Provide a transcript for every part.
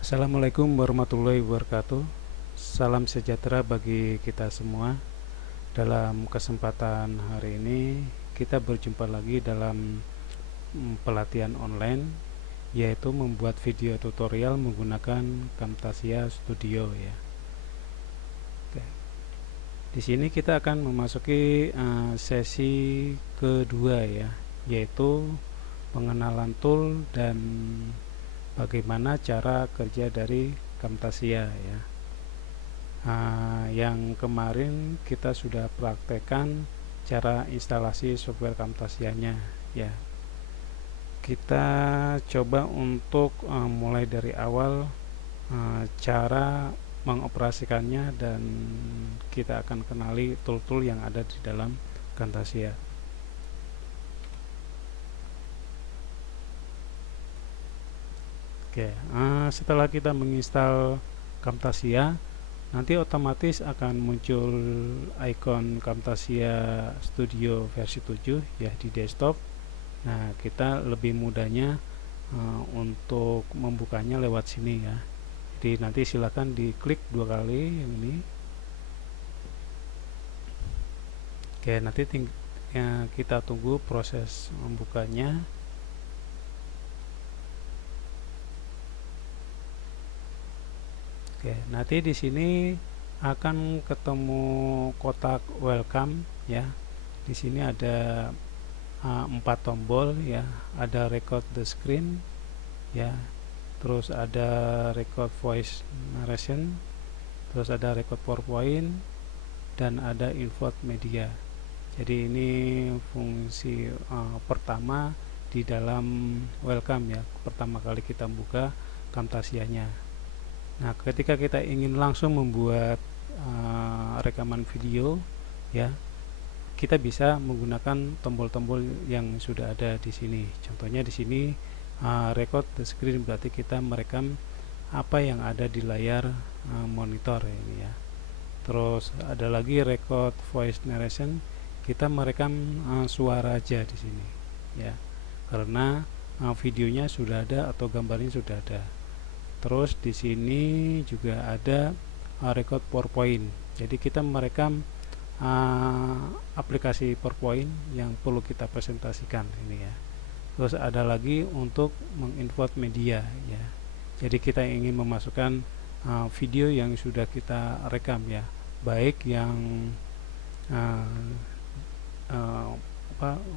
Assalamualaikum warahmatullahi wabarakatuh. Salam sejahtera bagi kita semua. Dalam kesempatan hari ini kita berjumpa lagi dalam pelatihan online, yaitu membuat video tutorial menggunakan Camtasia Studio ya. Oke. Di sini kita akan memasuki sesi kedua ya, yaitu pengenalan tool dan bagaimana cara kerja dari Camtasia ya. Yang kemarin kita sudah praktekkan cara instalasi software Camtasianya ya. Kita coba untuk mulai dari awal cara mengoperasikannya, dan kita akan kenali tool-tool yang ada di dalam Camtasia. Oke, setelah kita menginstal Camtasia, nanti otomatis akan muncul icon Camtasia Studio versi 7 ya di desktop. Nah, kita lebih mudahnya untuk membukanya lewat sini ya. Jadi nanti silakan diklik 2 kali yang ini. Oke, nanti kita tunggu proses membukanya. Oke, nanti di sini akan ketemu kotak welcome ya. Di sini ada 4 tombol ya. Ada record the screen ya. Terus ada record voice narration. Terus ada record PowerPoint dan ada import media. Jadi ini fungsi pertama di dalam welcome ya. Pertama kali kita buka Camtasianya. Nah, ketika kita ingin langsung membuat rekaman video ya, kita bisa menggunakan tombol-tombol yang sudah ada di sini. Contohnya di sini record the screen, berarti kita merekam apa yang ada di layar monitor ini ya. Terus ada lagi record voice narration, kita merekam suara aja di sini ya, karena videonya sudah ada atau gambarnya sudah ada. Terus di sini juga ada record PowerPoint. Jadi kita merekam aplikasi PowerPoint yang perlu kita presentasikan ini ya. Terus ada lagi untuk mengimport media ya. Jadi kita ingin memasukkan video yang sudah kita rekam ya, baik yang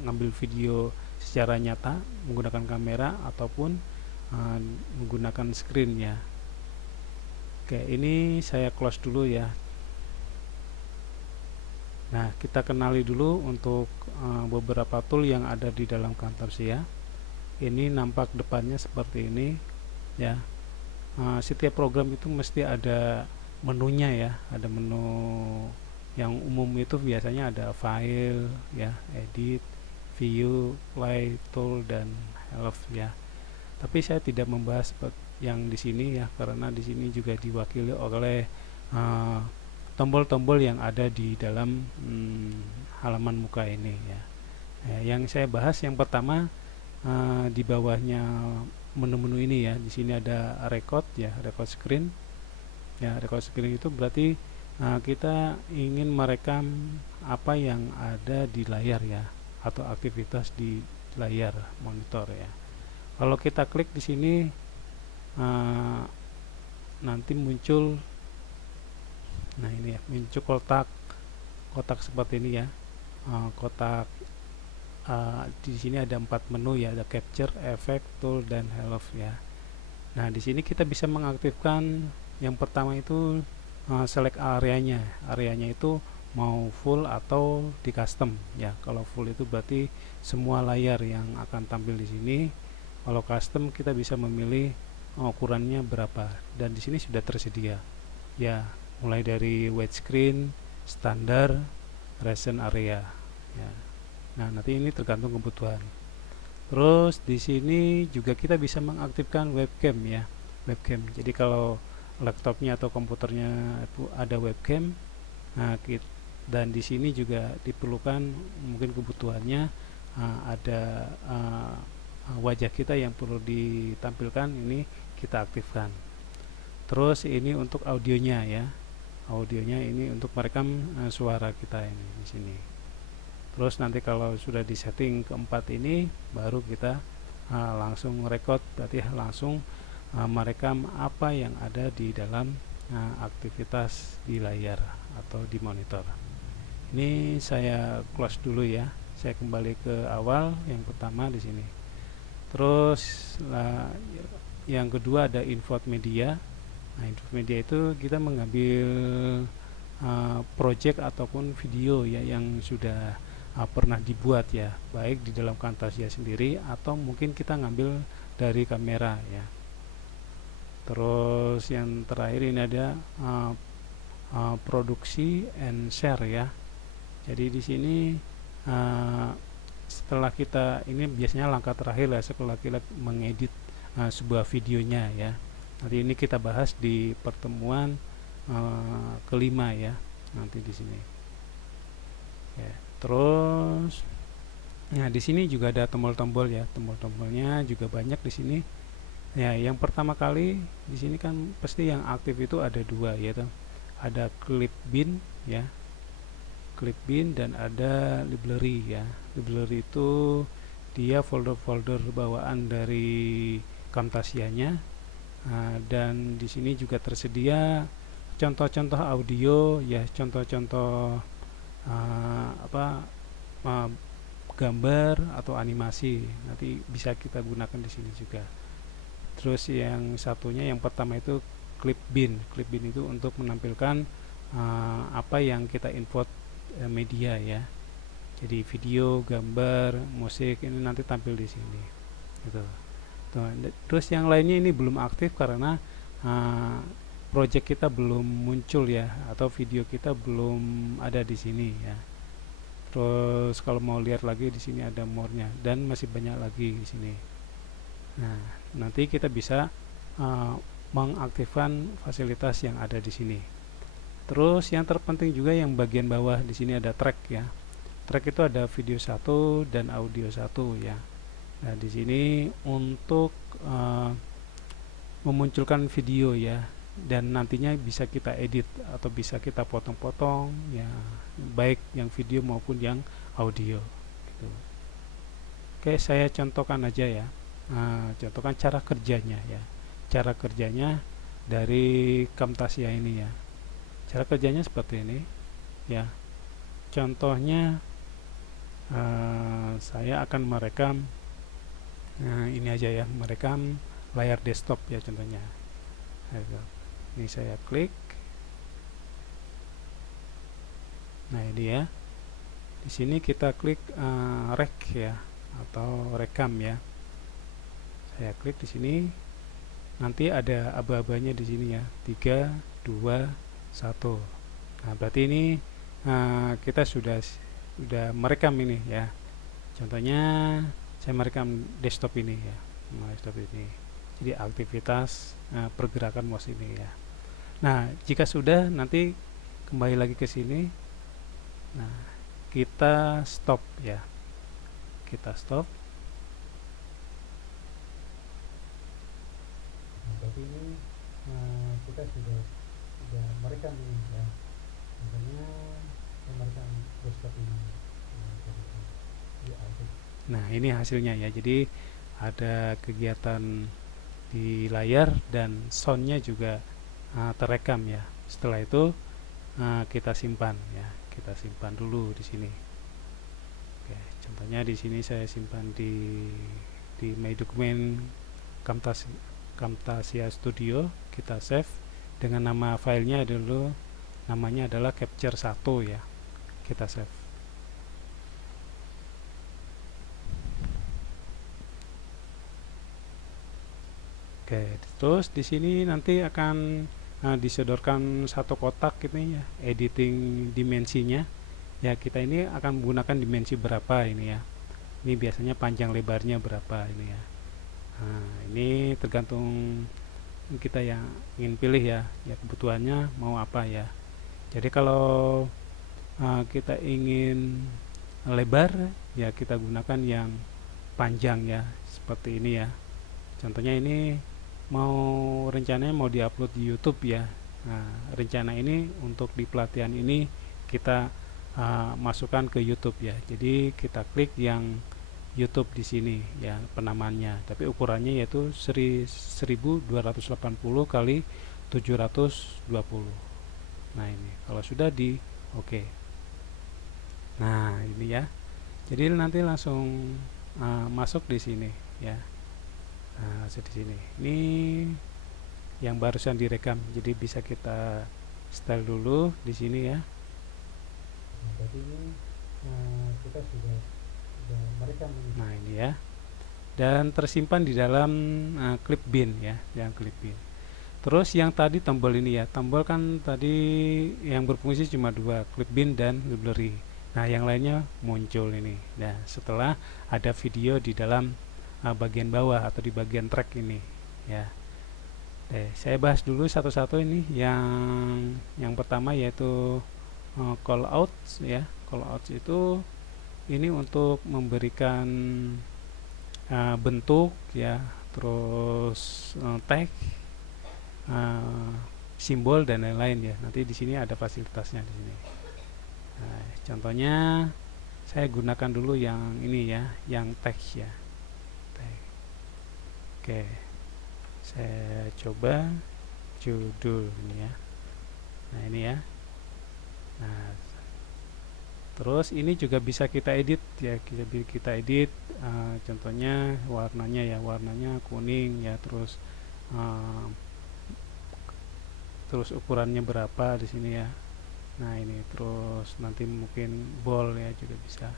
ngambil video secara nyata menggunakan kamera ataupun menggunakan screen ya. Oke, ini saya close dulu ya. Nah, kita kenali dulu untuk beberapa tool yang ada di dalam Camtasia. Ini nampak depannya seperti ini ya. Setiap program itu mesti ada menunya ya. Ada menu yang umum itu biasanya ada file ya, edit, view, play, tool, dan help ya. Tapi saya tidak membahas yang di sini ya, karena di sini juga diwakili oleh tombol-tombol yang ada di dalam halaman muka ini ya. Yang saya bahas yang pertama di bawahnya menu-menu ini ya. Di sini ada record ya, record screen. Ya, record screen itu berarti kita ingin merekam apa yang ada di layar ya, atau aktivitas di layar monitor ya. Kalau kita klik di sini nanti muncul, nah ini ya, muncul kotak seperti ini ya. Kotak di sini ada 4 menu ya, ada capture, effect, tool, dan help ya. Nah, di sini kita bisa mengaktifkan yang pertama itu select areanya. Areanya itu mau full atau di custom ya. Kalau full itu berarti semua layar yang akan tampil di sini. Kalau custom kita bisa memilih ukurannya berapa, dan di sini sudah tersedia ya, mulai dari widescreen, standar, recent area ya. Nah, nanti ini tergantung kebutuhan. Terus di sini juga kita bisa mengaktifkan webcam ya, webcam. Jadi kalau laptopnya atau komputernya itu ada webcam, nah dan di sini juga diperlukan mungkin kebutuhannya ada wajah kita yang perlu ditampilkan, ini kita aktifkan Terus ini untuk audionya ya, audionya ini untuk merekam suara kita ini di sini. Terus nanti kalau sudah di setting keempat ini baru kita langsung record, berarti langsung merekam apa yang ada di dalam aktivitas di layar atau di monitor. Ini saya close dulu ya. Saya kembali ke awal yang pertama di sini. Terus yang kedua ada input media. Nah, input media itu kita mengambil project ataupun video ya yang sudah pernah dibuat ya, baik di dalam Camtasia sendiri atau mungkin kita ngambil dari kamera ya. Terus yang terakhir ini ada produksi and share ya. Jadi di sini setelah kita, ini biasanya langkah terakhir ya setelah kita mengedit sebuah videonya ya. Nanti ini kita bahas di pertemuan kelima ya, nanti di sini. Ya, terus nah di sini juga ada tombol-tombol ya, tombol-tombolnya juga banyak di sini. Ya, yang pertama kali di sini kan pasti yang aktif itu ada dua, yaitu ada clip bin ya, clip bin, dan ada library ya. Library itu dia folder-folder bawaan dari Camtasianya. Dan di sini juga tersedia contoh-contoh audio ya, contoh-contoh gambar atau animasi, nanti bisa kita gunakan di sini juga. Terus yang satunya, yang pertama itu clip bin. Clip bin itu untuk menampilkan apa yang kita input media ya. Jadi video, gambar, musik ini nanti tampil di sini. Gitu. Terus yang lainnya ini belum aktif karena project kita belum muncul ya, atau video kita belum ada di sini ya. Terus kalau mau lihat lagi di sini ada more-nya dan masih banyak lagi di sini. Nah, nanti kita bisa mengaktifkan fasilitas yang ada di sini. Terus yang terpenting juga yang bagian bawah di sini ada track ya. Track itu ada video 1 dan audio 1 ya. Nah, di sini untuk memunculkan video ya, dan nantinya bisa kita edit atau bisa kita potong-potong ya, baik yang video maupun yang audio gitu. Oke, saya contohkan aja ya. Contohkan cara kerjanya ya. Cara kerjanya dari Camtasia ini ya. Cara kerjanya seperti ini ya. Contohnya saya akan merekam ini aja ya, merekam layar desktop ya contohnya. Ini saya klik. Nah, ini ya. Di sini kita klik rek ya, atau rekam ya. Saya klik di sini. Nanti ada aba-abanya di sini ya. 3, 2, 1. Nah, berarti ini kita sudah merekam ini ya. Contohnya saya merekam desktop ini ya. Desktop ini. Jadi aktivitas pergerakan mouse ini ya. Nah, jika sudah, nanti kembali lagi ke sini. Nah, kita stop ya. Kita stop. Nah, berarti ini kita sudah merekam ini ya. Misalnya saya merekam desktop ini. Nah, ini hasilnya ya. Jadi ada kegiatan di layar dan soundnya juga terekam ya. Setelah itu kita simpan ya. Kita simpan dulu di sini. Oke, contohnya di sini saya simpan di My Document Camtasia Studio. Kita save dengan nama filenya dulu, namanya adalah Capture 1 ya. Kita save. Oke, terus di sini nanti akan disodorkan satu kotak ini ya, editing dimensinya. Ya, kita ini akan menggunakan dimensi berapa ini ya. Ini biasanya panjang lebarnya berapa ini ya. Nah, ini tergantung kita yang ingin pilih ya. Ya, kebutuhannya mau apa ya. Jadi kalau kita ingin lebar ya, kita gunakan yang panjang ya, seperti ini ya. Contohnya ini rencananya mau diupload di YouTube ya. Nah, rencana ini untuk di pelatihan ini kita masukkan ke YouTube ya. Jadi kita klik yang YouTube di sini ya penamaannya. Tapi ukurannya yaitu 1280 kali 720. Nah, ini kalau sudah di oke. Nah, ini ya. Jadi nanti langsung masuk di sini ya. Nah, di sini. Ini yang barusan direkam. Jadi bisa kita style dulu di sini ya. Nah, jadi ini kita sudah merekam ini. Nah, ini ya. Dan tersimpan di dalam clip bin ya, yang clip bin. Terus yang tadi tombol ini ya, tombol kan tadi yang berfungsi cuma dua, clip bin dan library. Nah, yang lainnya muncul ini. Nah, setelah ada video di dalam bagian bawah atau di bagian track ini ya. Saya bahas dulu satu-satu ini. Yang pertama yaitu call out ya. Call out itu ini untuk memberikan bentuk ya, terus tag, simbol dan lain-lain ya. Nanti di sini ada fasilitasnya di sini. Nah, contohnya saya gunakan dulu yang ini ya, yang teks ya. Tag. Oke, saya coba judul ini ya. Nah, ini ya. Nah, terus ini juga bisa kita edit ya, kita edit. Contohnya warnanya ya, warnanya kuning ya, terus ukurannya berapa di sini ya. Nah, ini terus nanti mungkin bold ya juga bisa.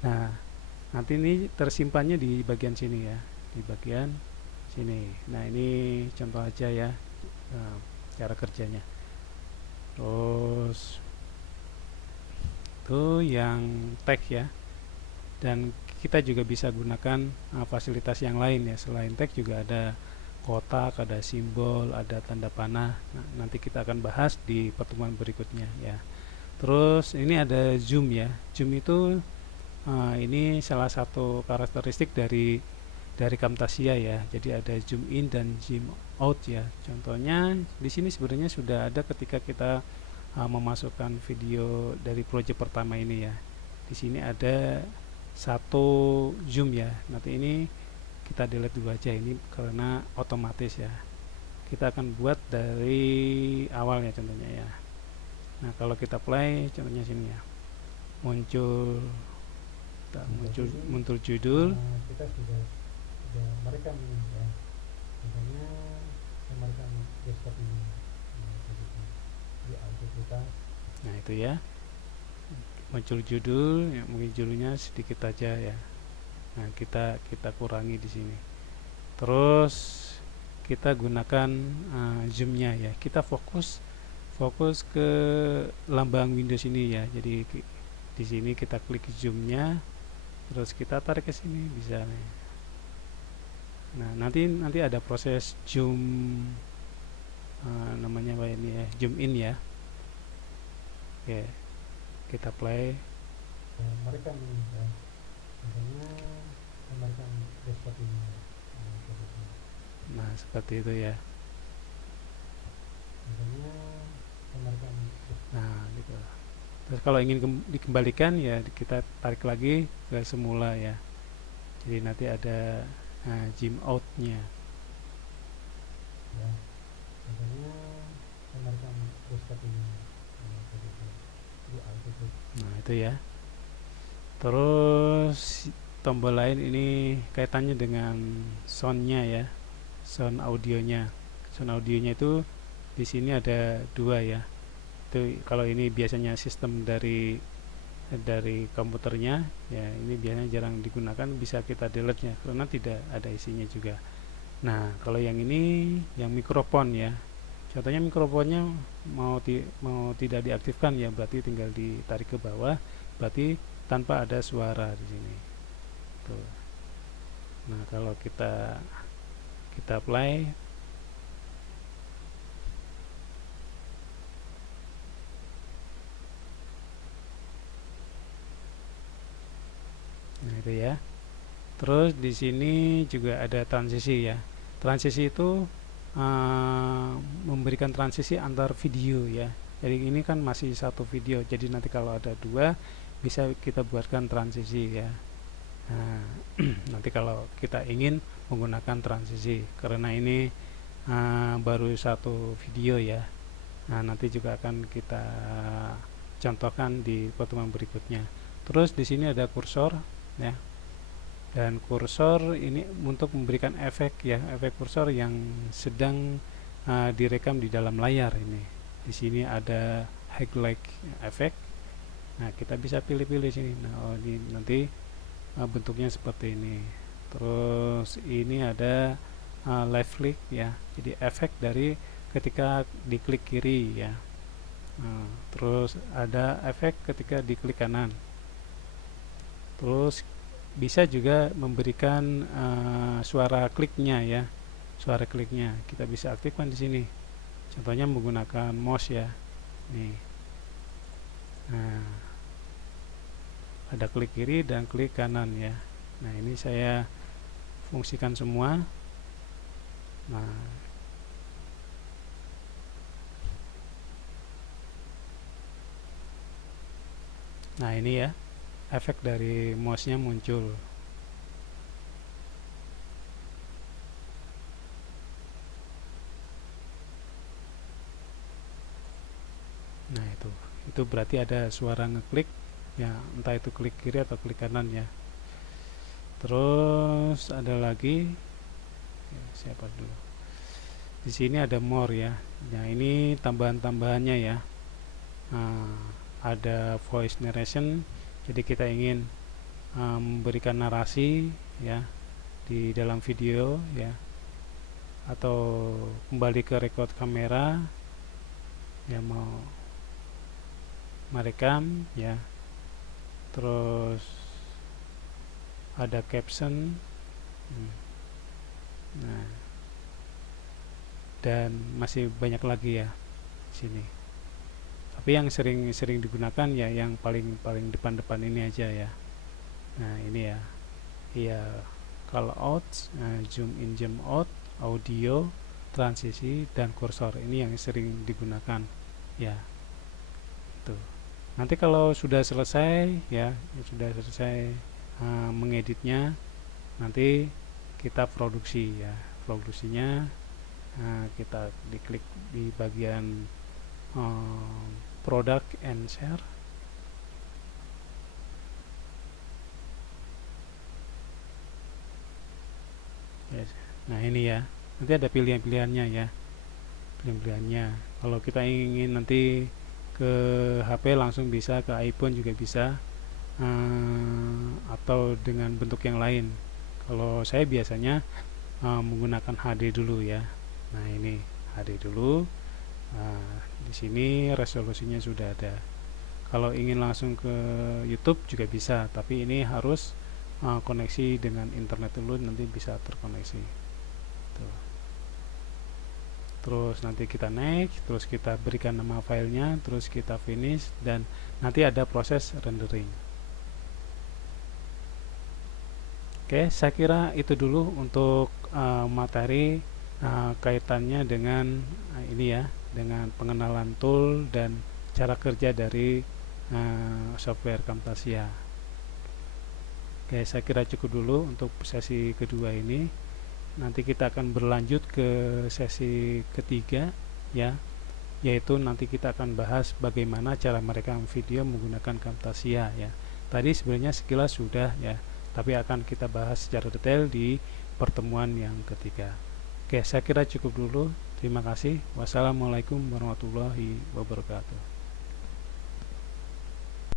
Nah, nanti ini tersimpannya di bagian sini ya, di bagian sini. Nah, ini contoh aja ya cara kerjanya. Terus itu yang tag ya, dan kita juga bisa gunakan fasilitas yang lain ya. Selain tag juga ada kotak, ada simbol, ada tanda panah. Nah, nanti kita akan bahas di pertemuan berikutnya ya. Terus ini ada zoom ya. Zoom itu ini salah satu karakteristik dari Camtasia ya. Jadi ada zoom in dan zoom out ya. Contohnya di sini sebenarnya sudah ada ketika kita memasukkan video dari project pertama ini ya. Di sini ada satu zoom ya. Nanti ini kita delete dulu aja ini karena otomatis ya. Kita akan buat dari awalnya contohnya ya. Nah, kalau kita play contohnya sini ya. Muncul judul. Kita sudah merekam ini ya. Misalnya saya merekam desktop ini. Di aktivitas. Nah, itu ya. Muncul judul, ya, mungkin judulnya sedikit aja ya. Nah, kita kurangi di sini. Terus kita gunakan zoomnya ya. Kita fokus ke lambang Windows ini ya. Jadi di sini kita klik zoomnya, terus kita tarik ke sini bisa nih. Nah, nanti ada proses zoom namanya apa ini ya, zoom in ya. Oke, kita play. Merekam ini ya. Misalnya merekam desktop ini. Nah, seperti itu ya. Misalnya merekam. Nah, gitu. Terus kalau ingin dikembalikan ya kita tarik lagi ke semula ya. Jadi nanti ada zoom out-nya. Ya. Misalnya merekam desktop ini. Nah, itu ya. Terus tombol lain ini kaitannya dengan soundnya ya, sound audionya. Sound audionya itu di sini ada dua ya. Itu kalau ini biasanya sistem dari komputernya ya, ini biasanya jarang digunakan, bisa kita delete nya karena tidak ada isinya juga. Nah, kalau yang ini yang mikrofon ya. Contohnya mikrofonnya mau tidak diaktifkan ya, berarti tinggal ditarik ke bawah, berarti tanpa ada suara di sini. Tuh. Nah, kalau kita play. Nah, itu ya. Terus di sini juga ada transisi ya. Transisi itu memberikan transisi antar video ya. Jadi ini kan masih satu video, jadi nanti kalau ada dua bisa kita buatkan transisi ya. Nah, nanti kalau kita ingin menggunakan transisi, karena ini baru satu video ya. Nah, nanti juga akan kita contohkan di pertemuan berikutnya. Terus di sini ada kursor ya. Dan kursor ini untuk memberikan efek ya, efek kursor yang sedang direkam di dalam layar ini. Di sini ada highlight efek. Nah, kita bisa pilih-pilih sini. Nah, ini nanti bentuknya seperti ini. Terus ini ada left click ya. Jadi efek dari ketika diklik kiri ya. Terus ada efek ketika diklik kanan. Terus bisa juga memberikan suara kliknya ya, suara kliknya kita bisa aktifkan di sini. Contohnya menggunakan mouse ya, nih. Nah, ada klik kiri dan klik kanan ya. Nah, ini saya fungsikan semua. Nah ini ya, efek dari mouse-nya muncul. Nah itu berarti ada suara ngeklik ya, entah itu klik kiri atau klik kanan ya. Terus ada lagi, siapa dulu? Di sini ada more ya. Nah ini tambahan-tambahannya ya. Ada voice narration. Jadi kita ingin memberikan narasi ya di dalam video ya, atau kembali ke record kamera ya, mau merekam ya. Terus ada caption. Nah, dan masih banyak lagi ya di sini. Tapi yang sering digunakan ya yang paling depan ini aja ya. Nah ini ya, iya, call out, zoom in zoom out, audio, transisi, dan kursor. Ini yang sering digunakan ya. Tuh. Nanti kalau sudah selesai ya, mengeditnya, nanti kita produksi ya. Produksinya kita diklik di bagian product and share. Yes. Nah ini ya, nanti ada pilihan-pilihannya ya, pilihan-pilihannya. Kalau kita ingin nanti ke HP langsung bisa, ke iPhone juga bisa, atau dengan bentuk yang lain. Kalau saya biasanya menggunakan HD dulu ya. Nah ini HD dulu. Di sini resolusinya sudah ada. Kalau ingin langsung ke YouTube juga bisa, tapi ini harus koneksi dengan internet dulu, nanti bisa terkoneksi. Tuh. Terus nanti kita next, terus kita berikan nama filenya, terus kita finish, dan nanti ada proses rendering. Oke, saya kira itu dulu untuk materi kaitannya dengan ini ya, dengan pengenalan tool dan cara kerja dari software Camtasia. Oke, saya kira cukup dulu untuk sesi kedua ini. Nanti kita akan berlanjut ke sesi ketiga ya, yaitu nanti kita akan bahas bagaimana cara merekam video menggunakan Camtasia ya. Tadi sebenarnya sekilas sudah ya, tapi akan kita bahas secara detail di pertemuan yang ketiga. Oke, saya kira cukup dulu. Terima kasih. Wassalamualaikum warahmatullahi wabarakatuh.